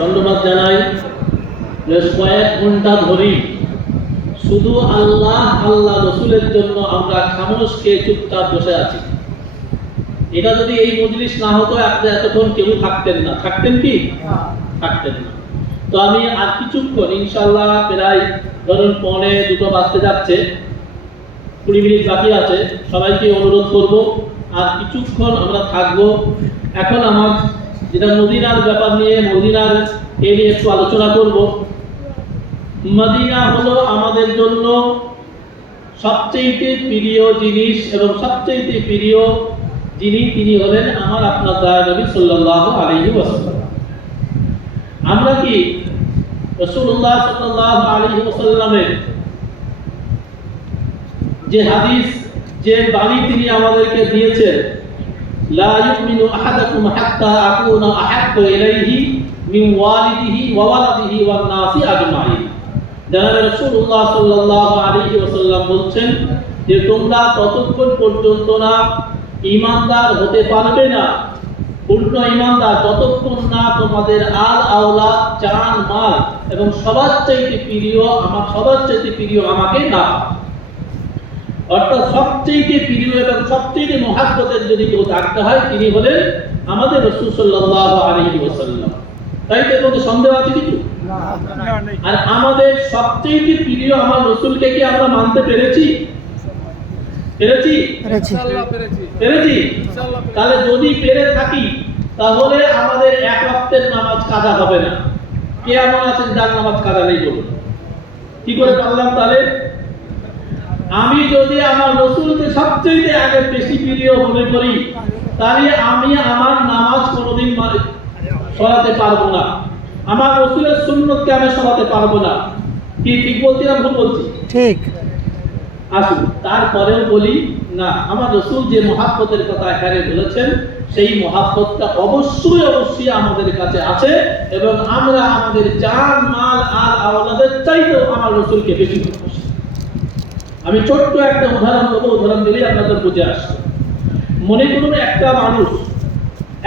ধন্যবাদ জানাই যে কয়েক ঘন্টা ধরেই শুধু আল্লাহ আল্লাহ রসুলের জন্য আমরা খামোশ খেয়ে চুপচাপ বসে আছি। এটা যদি এই মজলিস না হতো আপনি এতক্ষণ কেউ থাকতেন না। থাকতেন কি? থাকতেন না। তো আমি আর কিছুক্ষণ ইনশাআল্লাহ প্রায় ধরুন 1:45 বাজতে যাচ্ছে, 20 মিনিট বাকি আছে। সবাইকে অনুরোধ করব আর কিছুক্ষণ আমরা থাকবো। এখন আমার যেটা মদিনার ব্যাপার নিয়ে, মদিনার এ নিয়ে একটু আলোচনা করব। মদিনা হলো আমাদের জন্য সবচেয়ে প্রিয় জিনিস এবং সবচেয়ে প্রিয় যিনি তিনি হলেন আমার আপনার দয়ার নবী সাল্লাল্লাহু আলাইহি ওয়াসাল্লাম। আমরা কি রাসূলুল্লাহ সাল্লাল্লাহু আলাইহি ওয়াসাল্লামের যে হাদিস, যে বাণী তিনি আমাদেরকে দিয়েছেন, লা ইউমিনু আহাদাকুম হাত্তা আকুনা আহাব্বু ইলাইহি মিন ওয়ালিদিহি ওয়া ওয়ালাদিহি ওয়ান নাসি আজমাইন। যারা রাসূলুল্লাহ সাল্লাল্লাহু আলাইহি ওয়াসাল্লাম বলছেন যে তোমরা ততক্ষণ পর্যন্ত না ঈমানদার হতে পারবে না, পূর্ণ ঈমানদার, যতক্ষণ না তোমাদের আল আওলাদ, জান মাল এবং সবার চাইতে প্রিয় আমার, সবার চাইতে প্রিয় আমাকে না। অর্থাৎ সবচেয়ে প্রিয় এবং সবচেয়ে মহব্বতের যদি কেউ থাকতে হয় তিনি হলেন আমাদের রাসূল সাল্লাল্লাহু আলাইহি ওয়াসাল্লাম। তাই তো কোনো সন্দেহ আছে কিছু? আর আমাদের সবচেয়ে প্রিয় আমার রাসূলকে কি আমরা মানতে পেরেছি? পেরেছি? পেরেছি। তাহলে যদি পেরে থাকি তাহলে আমাদের এক ওয়াক্তের নামাজ কাজা হবে না। কে এমন আছেন যার নামাজ কাজা নেই বলুন? কি করে পারলাম? তাহলে আমি যদি আমার রাসূলকে সবচেয়ে আগে বেশি প্রিয় মনে করি তাহলে আমি আমার নামাজ কোনোদিন সরাতে পারবো না, আমার রাসূলের সুন্নতকে আমি সরাতে পারবো না। কি ঠিক বলছি না ভুল বলছি? ঠিক। আসুন তারপরেও বলি না, আমার রাসূল যে মহব্বতের কথা এখানে বলেছেন সেই মহব্বতটা অবশ্যই অবশ্যই আমাদের কাছে আছে এবং আমরা আমাদের জান মাল আর আওলাদের চাইতেও আমার রাসূলকে বেশি ভালোবাসি। আমি ছোট্ট একটা উদাহরণ দেবো, উদাহরণ দিলেই আপনাদের বুঝে আসবে। মনে করুন একটা মানুষ,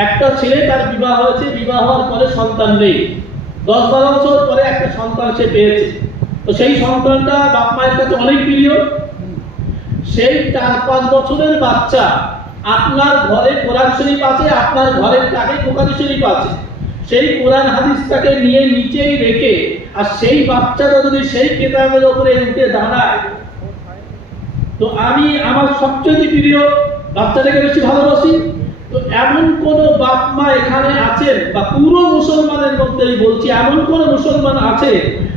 একটা ছেলে, তার বিবাহ হয়েছে, বিবাহ হওয়ার পরে সন্তান নেই, 10-12 বছর পরে একটা সন্তান সে পেয়েছে। তো সেই সন্তানটা বাপ মায়ের কাছে অনেক প্রিয়। সেই 4-5 বছরের বাচ্চা আপনার ঘরে কোরআন শরীফ আছে, আপনার ঘরের টাকে বুখারী শরীফ আছে, সেই কোরআন হাদিসটাকে নিয়ে নিচেই রেখে আর সেই বাচ্চাটা যদি সেই কিতাবের উপরে উঠে দাঁড়ায়, তো আমি আমার সবচেয়ে প্রিয় বাচ্চাটাকে বেশি ভালোবাসি। তো এমন কোন বাপ মা এখানে আছেন বা পুরো মুসলমানের মধ্যেই বলছি, এমন কোন মুসলমান আছে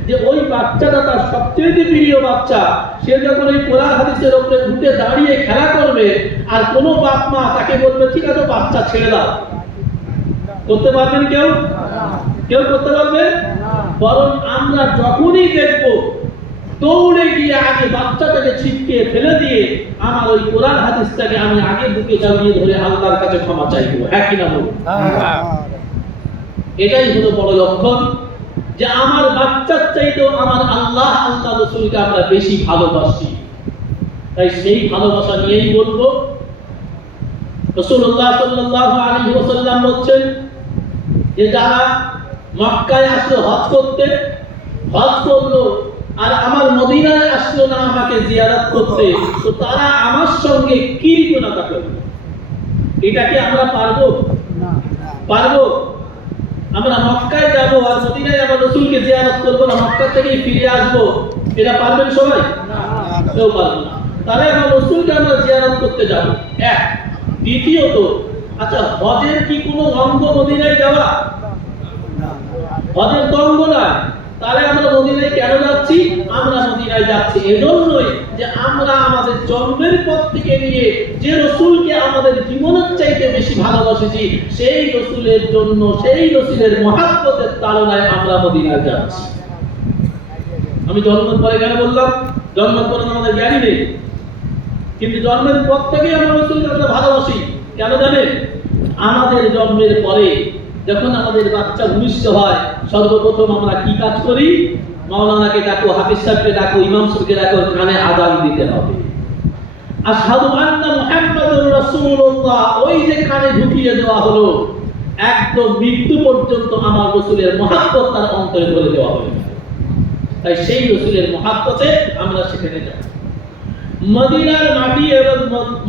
যে ওই বাচ্চাটা তার সবচেয়ে প্রিয় বাচ্চা, সে যখন এই কোরআন হাদিসের উপরে উঠে দাঁড়িয়ে খেলা করবে আর কোনো বাপ মা তাকে বলবে ঠিক আছে বাচ্চা ছেড়ে দাও, করতে পারবেন কেউ? কেউ করতে পারবে? বরং আমরা যখনই দেখবো দৌড়ে গিয়ে আগে বাচ্চাটাকে ছিটকে ফেলে দিয়ে আমার ওই কোরআন হাদিসটাকে আমি আগে বুকে চালিয়ে ধরে আল্লাহর কাছে ক্ষমা চাইবো। হ্যাঁ কিনা বলুন? এটাই হলো বড় লক্ষণ যে আমার বাচ্চার চাইতেও আমার আল্লাহ আল্লাহ রাসূলকে আমরা বেশি ভালোবাসি। তাই সেই ভালোবাসা নিয়েই বলবো। রাসূলুল্লাহ সাল্লাল্লাহু আলাইহি ওয়াসাল্লাম বলেন যে যারা মক্কায় আসলো হজ করতে, হজ করলো আর আমার মদিনায় আসলো না আমাকে জিয়ারত করতে, তো তারা আমার সঙ্গে কি গুনাহ করবে? এটা কি আমরা পারবো? না। পারবো? আমরা মক্কায় যাব আর মদিনায় আমার রাসূলকে জিয়ারত করব না, মক্কা থেকে ফিরে আসবো, এটা পারবেন সবাই? না, কেউ পারবে না। তাহলে আমার রাসূলকে আমরা জিয়ারত করতে যাব এক। দ্বিতীয়ত, আচ্ছা হজের কি কোনো অঙ্গ মদিনায় যাওয়া? না, হজের তো অঙ্গ না। তাহলে আমরা মদিনায় কেন যাচ্ছি? আমরা মদিনায় যাচ্ছি এজন্যই যে আমরা আমাদের জন্মের পর থেকে নিয়ে যে রাসূলকে আমাদের জীবনের চাইতে বেশি ভালোবাসেছি সেই রাসূলের জন্য, সেই রাসূলের মহব্বতের তাড়নায় আমরা মদিনায় যাচ্ছি। আমি জন্মের পরে কেন বললাম? জন্মের পরে আমাদের জ্ঞানই নেই, কিন্তু জন্মের পর থেকে আমরা রাসূলকে আমরা ভালোবাসি। কেন জানেন? আমাদের জন্মের পরে যখন আমাদের বাচ্চা ভূমিষ্ঠ হয় সর্বপ্রথম আমরা কি কাজ করি? মাওলানাকে ডাকো, হাফেজ সাহেবকে ডাকো, ইমাম সাহেবকে ডাকো, কানে আযান দিতে হবে। আশহাদু আন্না মুহাম্মাদুর রাসূলুল্লাহ ওই যে কানে ঢুকিয়ে দেওয়া হলো, একদম মৃত্যু পর্যন্ত আমার রাসূলের মহব্বত তার অন্তরে ভরে দেওয়া হবে। তাই সেই রাসূলের মহব্বতে আমরা সেখানে যাব। মদিনার মাটি এবং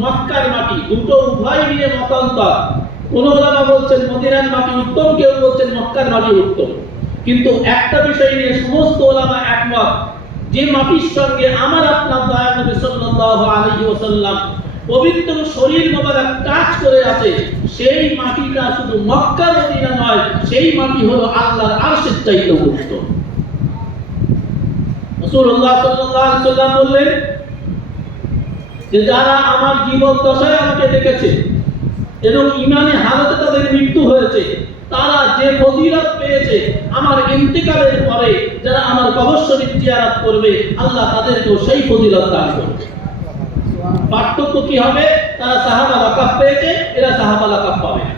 মক্কার মাটি দুটো উভয় মিলে মতান্তর। কোন ওলামা বলছেন মদিনার মাটি উত্তম, কেউ বলছেন মক্কার মাটি উত্তম। কিন্তু একটা বিষয় নিয়ে সমস্ত ওলামা একমত, যে মাটির সঙ্গে আমার আপনার দয়ার নবী সাল্লাল্লাহু আলাইহি ওয়াসাল্লাম পবিত্র শরীর মোবারক টাচ করে আছে, সেই মাটিটা শুধু মক্কা মদিনা নয়, সেই মাটি হলো আল্লাহর আরশের চাইতে উত্তম। রাসূলুল্লাহ সাল্লাল্লাহু আলাইহি ওয়াসাল্লাম বললেন যে যারা আমার জীবন দশায় আমাকে দেখেছে এবং ঈমানে হালতে তাদের মৃত্যু হয়েছে, তারা যে ফজিলত পেয়েছে আমার ইন্তেকালের পরে যারা আমার কবর শরীফ জিয়ারত করবে, আল্লাহ তাদেরকেও সেই ফজিলত দান করবে। পার্থক্য কি হবে? তারা সাহাবা লাকাব পেয়েছে, এরা সাহাবা লাকাব পাবে না।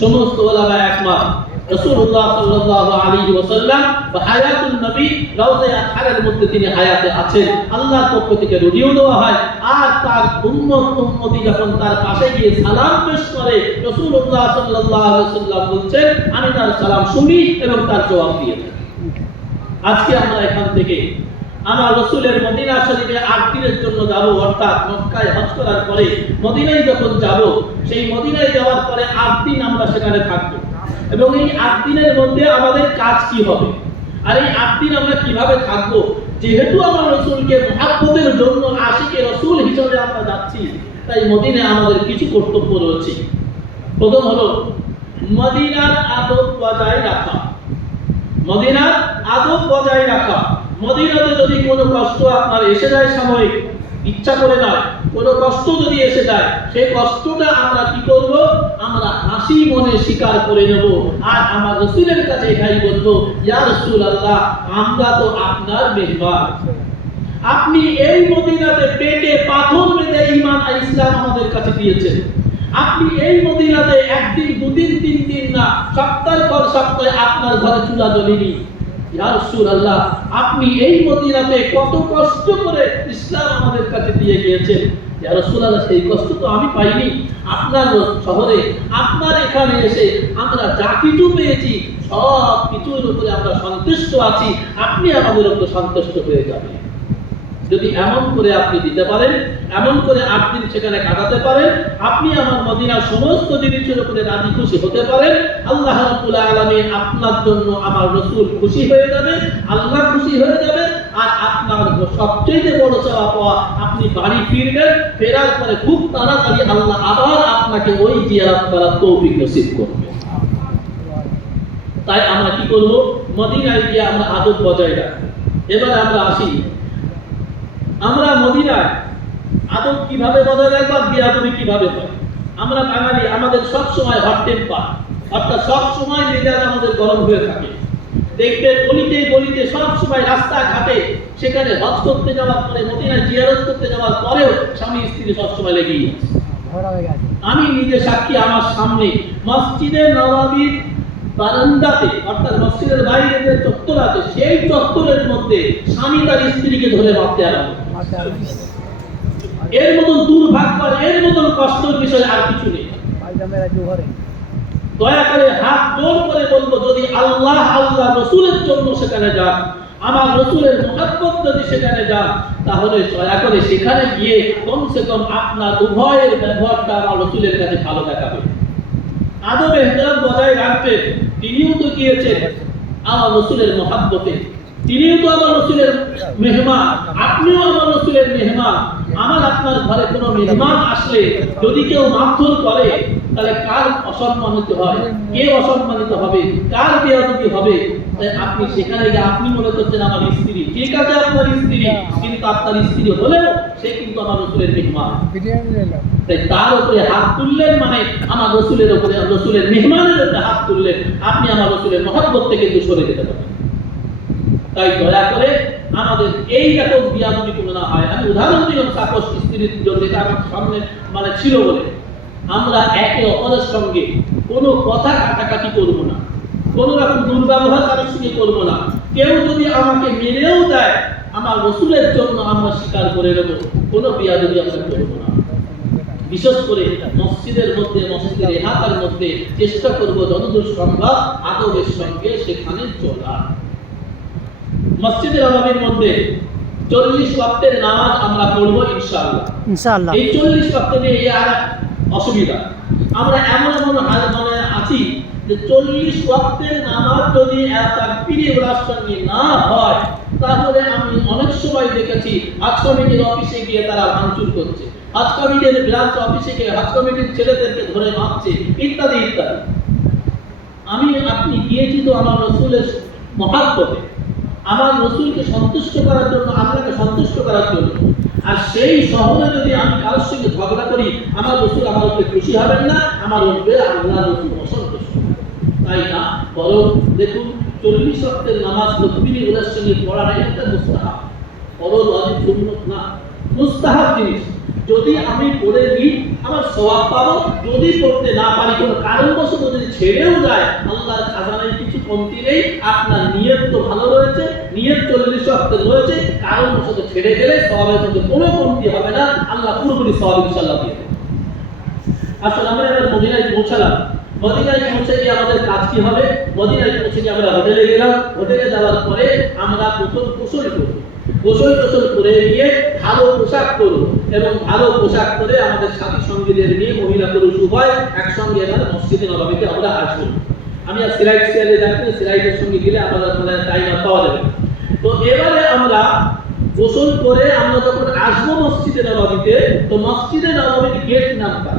সমস্ত ওলামা একমত, রাসূলুল্লাহ সাল্লাল্লাহু আলাইহি ওয়াসাল্লাম বা হায়াতুন নবী রাউজায়ে আতহারের মধ্যে তিনি হায়াতে আছেন, আল্লাহর পক্ষ থেকে রুজিও দেওয়া হয়। আর তার উম্মতি যখন তার পাশে গিয়ে সালাম পেশ করে, রাসূলুল্লাহ সাল্লাল্লাহু আলাইহি ওয়াসাল্লাম বলছেন আমি তার সালাম শুনি এবং তার জবাব দিয়ে থাকি। আজকে আমরা এখান থেকে আমার রাসূলের মদিনা শরীফে 8 দিনের জন্য যাব, অর্থাৎ মক্কায় হজ করার পরে মদিনায় যখন যাব, সেই মদিনায় যাওয়ার পরে 8 দিন আমরা সেখানে থাকব। এবং এই 8 দিনের মধ্যে আমাদের কাজ কি হবে, আর এই 8 দিন আমরা কিভাবে থাকব? যেহেতু আমার রাসূলকে মুহাব্বতের জন্য আশিকে রাসূল হিসেবে আমরা যাচ্ছি, তাই মদিনায় আমাদের কিছু কর্তব্য রয়েছে। প্রথম হলো মদিনার আদব বজায় রাখা। মদিনার আদব বজায় রাখা। মদিনাতে যদি কোনো কষ্ট আপনার এসে যায়, সাময়িক ইচ্ছা করে নয়, কোনো কষ্ট যদি এসে যায়, সেই কষ্টটা আমরা কি করব? আমরা হাসি মনে স্বীকার করে নেব, আর আমার রাসূলের কাছে এটাই বলবো, ইয়া রাসূলুল্লাহ, আমরা তো আপনার মেহমান। আপনি এই মদিনাতে পেটে পাথর বেঁধে ঈমান আর ইসলাম আমাদের কাছে দিয়েছেন। আপনি এই মদিনাতে একদিন, দুদিন, 3 দিন না, সপ্তাহের পর সপ্তাহে আপনার ঘরে চুলা জ্বলেনি। ইয়া রাসূলুল্লাহ, আপনি এই মদিনাতে কত কষ্ট করে ইসলাম আমাদের কাছে দিয়ে গিয়েছেন। ইয়া রাসূলুল্লাহ, সেই কষ্ট তো আমি পাইনি। আপনার শহরে, আপনার এখানে এসে আমরা যা কিছু পেয়েছি, সব কিছুর উপরে আমরা সন্তুষ্ট আছি। আপনি আমাদের উপর সন্তুষ্ট হয়ে যাবেন। যদি এমন করে আপনি দিতে পারেন, এমন করে 8 দিন সেখানে কাটাতে পারেন, আপনি আমার মদিনার সমস্ত জিনিসের উপরে রাজি খুশি হতে পারেন, আল্লাহ রাব্বুল আলামিন আপনার জন্য আমার রাসূল খুশি হয়ে যাবে, আল্লাহ খুশি হয়ে যাবে। আর আপনার সবচেয়ে বড় চাওয়া পাওয়া, আপনি বাড়ি ফিরবেন, ফেরার পরে খুব তাড়াতাড়ি আল্লাহ আবার আপনাকে ওই জিয়ারত করার তৌফিক নসিব করবে। তাই আমরা কি করব? মদিনায় গিয়ে আমরা আদব বজায় রাখব। এবার আমরা আসি, আমরা মদিনায় আদব কিভাবে বজায় রাখবো, বিয়াদবি কিভাবে হয়। আমরা বাঙালি, আমাদের সব সময় হট টেম্পার, অর্থাৎ সব সময় মেজাজ আমাদের গরম হয়ে থাকে। দেখবেন গলিতে গলিতে সব সময় রাস্তাঘাটে, সেখানে হজ করতে যাওয়ার পরে, মদিনায় জিয়ারত করতে যাওয়ার পরেও স্বামী স্ত্রী সব সময় লেগেই আছে। আমি নিজে সাক্ষী, আমার সামনে মসজিদে নববীর বারান্দাতে, অর্থাৎ মসজিদের বাইরে যে চত্বর আছে, সেই চত্বরের মধ্যে স্বামী তার স্ত্রীকে ধরে মারতে আরম্ভ। এর মতন দুর্ভাগ্য, এর মতন কষ্টের বিষয় আর কিছু নেই। দয়া করে হাত জোর করে বলবো, যদি আল্লাহ রাসূলের জন্য সেখানে যান, আমার রাসূলের মুহাব্বত যদি সেখানে যান, তাহলে দয়া করে সেখানে গিয়ে কমসে কম আপনার উভয়ের ব্যবহারটা আমার রাসূলের কাছে ভালো দেখাবে, আদব এহতেরাম বজায় রাখবেন। তিনিও তো গিয়েছেন আমার রাসূলের মুহাব্বতে, তিনিও তো আমার রাসূলের মেহমান, আপনিও আমার রাসূলের মেহমান। আমার আপনার ঘরে কোনো মেহমান আসলে যদি কেউ মারধর করে, তাহলে কার অসম্মানিত হয়, কে অসম্মানিত হবে, কার বেয়াদবি হবে? তাই আপনি সেখানে গিয়ে, আপনি মনে করছেন আমার স্ত্রী, ঠিক আছে আপনার স্ত্রী, কিন্তু আপনার স্ত্রী হলেও সে কিন্তু আমার রাসূলের মেহমান। তাই তার উপরে হাত তুললেন মানে আমার রাসূলের উপরে, রাসূলের মেহমানের উপরে হাত তুললেন, আপনি আমার রাসূলের মহব্বত থেকে কিন্তু সরে যেতে পারেন। তাই দয়া করে আমাদের এই রকম বিয়াদবি কোনো না হয়। আমি উদাহরণ দিলাম সাপোজ স্ত্রীর জন্য, এটা আমার সামনে মানে ছিল বলে, আমরা একে অপরের সঙ্গে কোনো কথা কাটাকাটি করব না, কোনো রকম দুর্ব্যবহার কারোর সঙ্গে করব না। কেউ যদি আমাকে মেরেও দেয়, আমার রাসূলের জন্য আমরা স্বীকার করে নেব, কোনো বিয়াদবি আমরা করব না। বিশেষ করে মসজিদের মধ্যে, মসজিদের এলাকার মধ্যে চেষ্টা করব যতদূর সম্ভব আদবের সঙ্গে সেখানে চলা। মসজিদের নববীর মধ্যে 40 ওয়াক্তের নামাজ আমরা পড়ব ইনশাআল্লাহ। এই 40 ওয়াক্ত নিয়ে আর অসুবিধা, আমরা এমন মানে আছি যে 40 ওয়াক্তের নামাজ যদি তাকবীরে ওলার সঙ্গে না হয়, তাহলে আমি অনেক সময় দেখেছি হজ কমিটির অফিসে গিয়ে তারা ভাঙচুর করছে, হজ কমিটির ব্রাঞ্চ অফিসে গিয়ে হজ কমিটির ছেলেদেরকে ধরে মারছে, ইত্যাদি ইত্যাদি। আপনি গিয়েছি তো আমার রাসূলের মহব্বতে, আমার রাসূলকে সন্তুষ্ট করার জন্য, আপনাকে সন্তুষ্ট করার জন্য। আর সেই শহরে যদি আমি কারোর সঙ্গে ঝগড়া করি, আমার রাসূল আমার উপরে খুশি হবেন না, আমার উপরে আল্লাহ রাসূল অসন্তুষ্ট। তাই না, বরং দেখুন 40 ওয়াক্তের নামাজ তাকবীরে ওলার সঙ্গে পড়াটা একটা মুস্তাহাব, ফরজ ওয়াজিব সুন্নাত না, মুস্তাহাব জিনিস। যদি আমি পড়ে নিই আমার সওয়াব পাবো, যদি পড়তে না পারি কোনো কারণবশত যদি ছেড়েও যায়, আল্লাহর খাজানায় কিছু কমতি নেই। আপনার নিয়ত তো ভালো রয়েছে, নিয়ত 40 ওয়াক্তের রয়েছে, কারণবশত ছেড়ে গেলে সওয়াবের মধ্যে কোনো কমতি হবে না, আল্লাহ পুরোপুরি সওয়াব ইনশাআল্লাহ দিয়ে দেবেন। আসলে আমরা এবার মদিনায় পৌঁছালাম। মদিনায় পৌঁছে গিয়ে আমাদের কাজ কি হবে? মদিনায় পৌঁছে গিয়ে আমরা হোটেলে গেলাম। হোটেলে যাওয়ার পরে আমরা প্রথম গোসল করব, গোসল করে গিয়ে ভালো পোশাক করব এবং ভালো পোশাক করে আমাদের সাথী সঙ্গীদের নিয়ে, মহিলা পুরুষ উভয় একসঙ্গে এবার মসজিদে নববীতে আমরা আসবো। আমি আর সিরাইট সিয়ারে যাচ্ছি, সিরাইটের সঙ্গে গেলে আমাদের টাইম পাওয়া যাবে। তো এবারে আমরা গোসল করে আমরা যখন আসবো মসজিদে নববীতে, তো মসজিদে নববীর গেট নাম্বার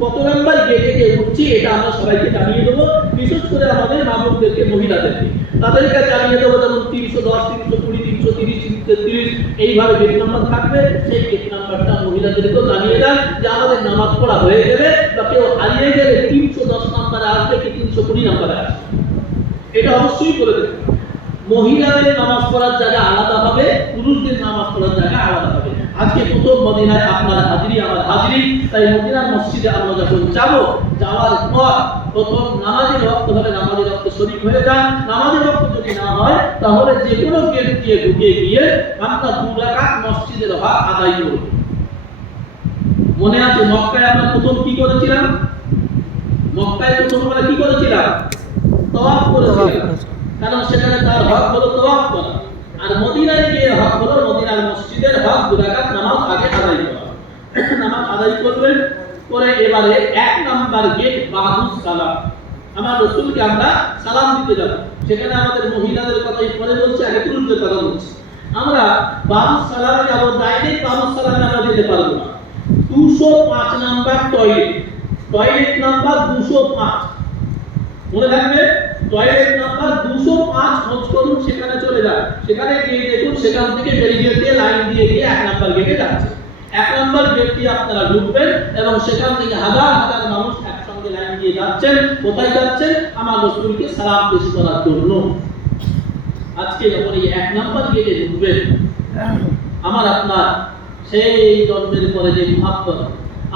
কত নাম্বার গেটে গিয়ে উঠছি এটা আমরা সবাইকে জানিয়ে দেবো, বিশেষ করে আমাদের মা-বোনদেরকে, মহিলাদেরকে তাদেরকে জানিয়ে দেবো। যেমন 310, 320, 330, 333 এইভাবে গেট নাম্বার থাকবে। সেই গেট নাম্বারটা মহিলাদেরকেও জানিয়ে দেন যে আমাদের নামাজ পড়া হয়ে গেলে বা কেউ হারিয়ে গেলে 310 নাম্বারে আসবে কি 320 নাম্বারে আসবে, এটা অবশ্যই করে দেবেন। মহিলাদের নামাজ পড়ার জায়গা আলাদা হবে, পুরুষদের নামাজ পড়ার জায়গা আলাদা হবে। আজকে প্রথম মদিনায় আপনার হাজিরি, আমার হাজিরি। তাই মদিনার মসজিদে আমরা যখন যাব, যাওয়ার পর প্রথম নামাজের ওয়াক্ত হলে নামাজের ওয়াক্তে শরীক হয়ে যান। নামাজের ওয়াক্ত যদি না হয়, তাহলে যে কোনো গেট দিয়ে ঢুকে গিয়ে আমরা 2 রাকাত মসজিদের হক আদায় করব। মনে আছে মক্কায় আমরা প্রথম কি করেছিলাম? মক্কায় প্রথম আমরা কি করেছিলাম? তাওয়াফ করেছিলাম, কারণ সেখানে তার হক হলো তাওয়াফ করা। আর মদিনায় গিয়ে হক হলো মদিনার মসজিদের হক 2 রাকাত নামাজ আগে আদায় করা। নামাজ আদায় করবেন, করে এবারে 1 নাম্বার গেট বাহুস সালাম, আমার রাসূলকে আমরা সালাম দিতে যাব। সেখানে আমাদের মহিলাদের কথাই পরে বলছি, আগে পুরুষদের কথা বলছি। আমরা বাহুস সালামে যাব, ডাইরেক্ট বাহুস সালামে আমরা যেতে পারবো না। 205 নাম্বার টয়লেট নাম্বার 205 মনে থাকবে। টয়লেট নাম্বার 205 খোঁজ করুন, সেখানে চলে যান। সেখানে গিয়ে দেখুন সেখান থেকে ব্যারিকেড দিয়ে লাইন দিয়ে গিয়ে 1 নাম্বার গেটে যাচ্ছে। 1 নাম্বার গেট দিয়ে আপনারা ঢুকবেন এবং সেখান থেকে হাজার হাজার মানুষ একসঙ্গে লাইন দিয়ে যাচ্ছেন। কোথায় যাচ্ছেন? আমার রাসূলকে সালাম পেশ করার জন্য। আজকে যখন এই 1 নাম্বার গেটে ঢুকবেন, আমার আপনার সেই জন্মের পরে যে মহব্বত,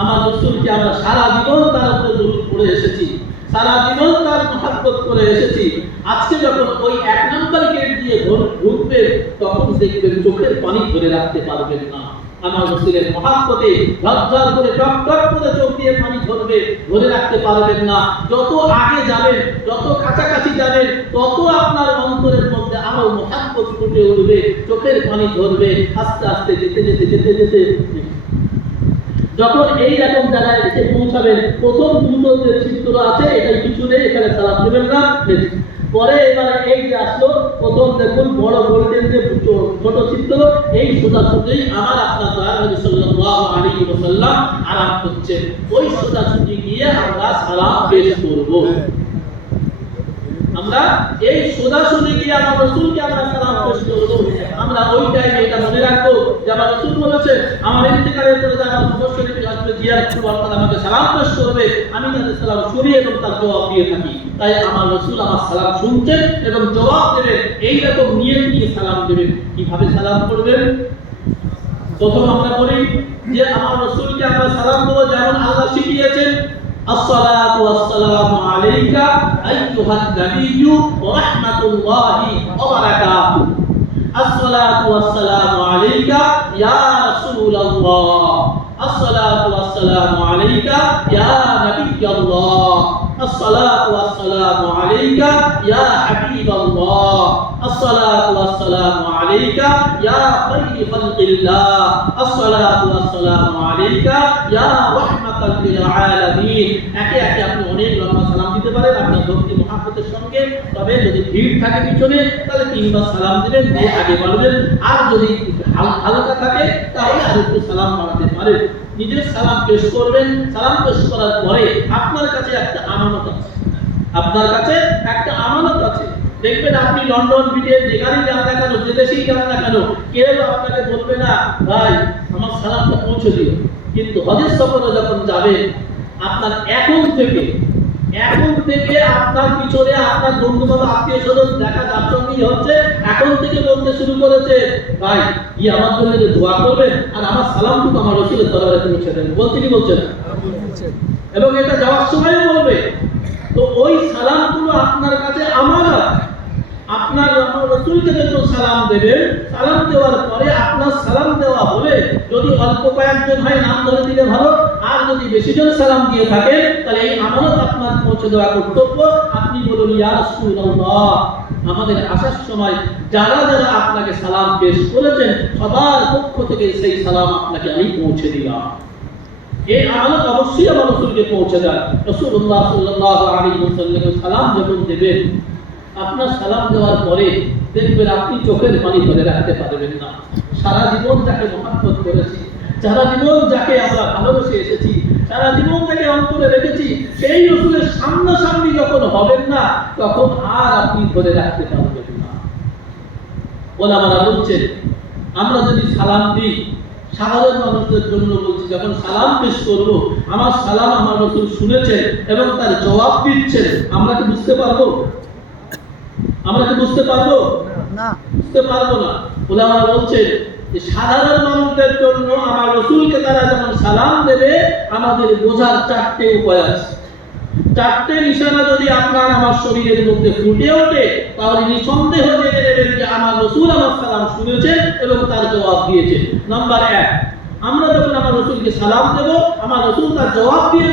আমার রাসূলকে আমরা সারা জীবন তার উপরে দরুদ পড়ে এসেছি, সারা জীবন তার মহব্বত করে এসেছি। আজকে যখন ওই 1 নাম্বার গেট দিয়ে ঢুকবে, তখন দেখবেন চোখের পানি ধরে রাখতে পারবেন না। আমার রাসূলের মহব্বতে ঝরঝর করে টকটক করে চোখ দিয়ে পানি ঝরবে, ধরে রাখতে পারবেন না। যত আগে যাবেন, যত কাছাকাছি যাবেন, তত আপনার অন্তরের মধ্যে আরো মহব্বত ফুটে উঠবে, চোখের পানি ঝরবে। আস্তে আস্তে যেতে যেতে যেতে যেতে যখন এই রকম জায়গায় এসে পৌঁছাবেন, প্রথম দুটো যে চিত্র আছে এটাই কিছু নেই, এখানে সালাম দেবেন না। পরে এবারে এই যে আসলো, প্রথম দেখুন বড় গোল্ডেন যে ছোট চিত্র, এই সোজাসুজি আমার আপনার দয়াল নবী সাল্লাল্লাহু আলাইহি ওয়াসাল্লাম আরাম করছেন। ওই সোজাসুজি গিয়ে আমরা সালাম পেশ করব। আমরা এই সোজাসুজি গিয়ে আমার রাসূলকে আমরা সালাম পেশ করব। আমরা ওই টাইমে এটা মনে রাখবো যে আমার রাসূল বলেছেন, আমার ইন্তেকালের পরে আমার কবর শরীফে আসবে, জিয়ারত করব, অর্থাৎ আমাকে সালাম পেশ করবে। আমি তাদের সালাম শুনি এবং তার জবাব দিয়ে থাকি। তাই আমার রাসূল আমার সালাম শুনছেন এবং জবাব দেবেন। এই রকম নিয়ত নিয়ে সালাম দেবেন। কিভাবে সালাম করবেন? প্রথম আমরা বলি যে আমার রাসূলকে আমরা সালাম দেব যেমন আল্লাহ শিখিয়েছেন, আসসালাতু ওয়াসসালামু আলাইকা আইয়ুহান নাবিয়্যু ওয়া রাহমাতুল্লাহি ওয়া বারাকাতুহু। আসসালাতু ওয়াসসালামু আলাইকা ইয়া রাসূলুল্লাহ। আসসালাতু ওয়াসসালামু আলাইকা ইয়া নাবিয়াল্লাহ, আসসালাতু ওয়াসসালামু আলাইকা ইয়া হাবিবাল্লাহ, আসসালাতু ওয়াসসালামু আলাইকা ইয়া খায়রি খালকিল্লাহ, আসসালাতু ওয়াসসালামু আলাইকা ইয়া রাহমাতাল লিল আলামিন। একে একে আপনি অনেক লম্বা সালাম দিতে পারেন আপনার ভক্তি মহব্বতের সঙ্গে। তবে যদি ভিড় থাকে পিছনে তাহলে তিনবার সালাম দিবেন, দিয়ে আগে বাড়বেন। আর যদি হালকা থাকে তাহলে আর একটু সালাম বাড়াতে পারেন। নিজের সালাম পেশ করবেন। সালাম পেশ করার পরে আপনার কাছে একটা আমানত আছে, আপনার কাছে একটা আমানত আছে। দেখবেন আপনি লন্ডন, ব্রিটেন, যেখানেই যান না কেন, যে দেশেই যান না কেন, কেউ আপনাকে বলবে না ভাই আমার সালামটা পৌঁছে দিও। কিন্তু হজের সফরে যখন যাবেন, আপনার এখন থেকে আপনার পিছনে আপনার বন্ধু বান্ধব আত্মীয় স্বজন দেখা যাচ্ছেই হচ্ছে, এখন থেকে বলতে শুরু করেছে ভাই আমার জন্য দোয়া করবেন আর আমার সালামটুকু আমার রাসূলের দরবারে পৌঁছে দেন। বলছেনই বলছেন, এবং এটা যাওয়ার সময়ও বলবে। তো ওই সালামগুলো আপনার কাছে আমানত। আপনার রাসূলকে যখন সালাম দেবেন, সালাম দেওয়ার পরে আপনার সালাম দেওয়া হলে যদি অল্প কয়েকজন হয় নাম ধরে দিলে ভালো, আর যদি বেশি জন সালাম দিয়ে থাকেন তাহলে এই আমানত আপনার পৌঁছে দেওয়া কর্তব্য। আপনি বলুন ইয়া রাসূলুল্লাহ, আমাদের আসার সময় যারা যারা আপনাকে সালাম পেশ করেছেন সবার পক্ষ থেকে সেই সালাম আপনাকে আমি পৌঁছে দিলাম। এই আমানত অবশ্যই আমার রাসূলকে পৌঁছে দেন। রাসূলুল্লাহ সাল্লাল্লাহু আলাইহি ওয়াসাল্লাম সালাম যখন দেবেন, আপনার সালাম দেওয়ার পরে দেখবেন আপনি চোখের পানি ধরে রাখতে পারবেন না। সারা জীবন যাকে মহব্বত করেছি, সারা জীবন যাকে আমরা ভালোবেসে এসেছি, সারা জীবন যাকে অন্তরে রেখেছি, সেই রাসূলের সামনাসামনি যখন হবেন না তখন আর আপনি ধরে রাখতে পারবেন না। ওলামারা বলছেন আমরা যদি সালাম দিই, সাধারণ মানুষদের জন্য বলছি, যখন সালাম পেশ করবো, আমার সালাম আমার রাসূল শুনেছেন এবং তার জবাব দিচ্ছেন, আমরা কি বুঝতে পারবো? আমরা কি বুঝতে পারবো না? বুঝতে পারবো না। ওলামারা বলছেন যে সাধারণ মানুষদের জন্য আমার রাসূলকে তারা যখন সালাম দেবে, আমাদের বোঝার চারটে উপায় আছে। চারটে নিশানা যদি আপনার আমার শরীরের মধ্যে ফুটে ওঠে তাহলে নিঃসন্দেহ জেনে নেবেন যে আমার রাসূল আমার সালাম শুনেছেন এবং তার জবাব দিয়েছেন। নাম্বার 1, আমরা যখন আমার রাসূলকে সালাম দেব, আমার রাসূল তার জবাব দিয়ে